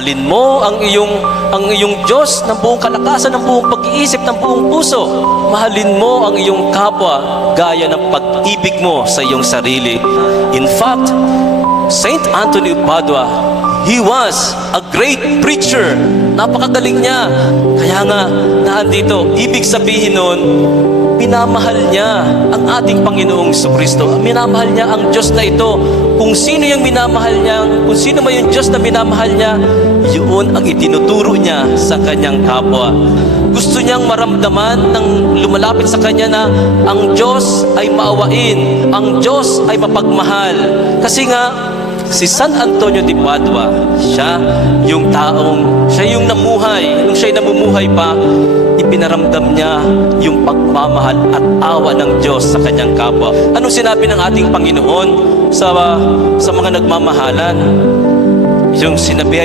Mahalin mo ang iyong Diyos ng buong kalakasan, ng buong pag-iisip, ng buong puso. Mahalin mo ang iyong kapwa gaya ng pag-ibig mo sa iyong sarili. In fact, Saint Anthony of Padua, he was a great preacher. Napakagaling niya. Kaya nga, naandito, ibig sabihin nun, minamahal niya ang ating Panginoong Jesucristo. Minamahal niya ang Diyos na ito. Kung sino yung minamahal niya, kung sino man yung Diyos na minamahal niya, yun ang itinuturo niya sa kanyang kapwa. Gusto niyang maramdaman ng lumalapit sa kanya na ang Diyos ay maawain, ang Diyos ay mapagmahal. Kasi nga, si San Antonio de Padua, siya yung namuhay, nung siya'y namumuhay pa, ipinaramdam niya yung pagmamahal at awa ng Diyos sa kanyang kapwa. Anong sinabi ng ating Panginoon sa mga nagmamahalan? Yung sinabi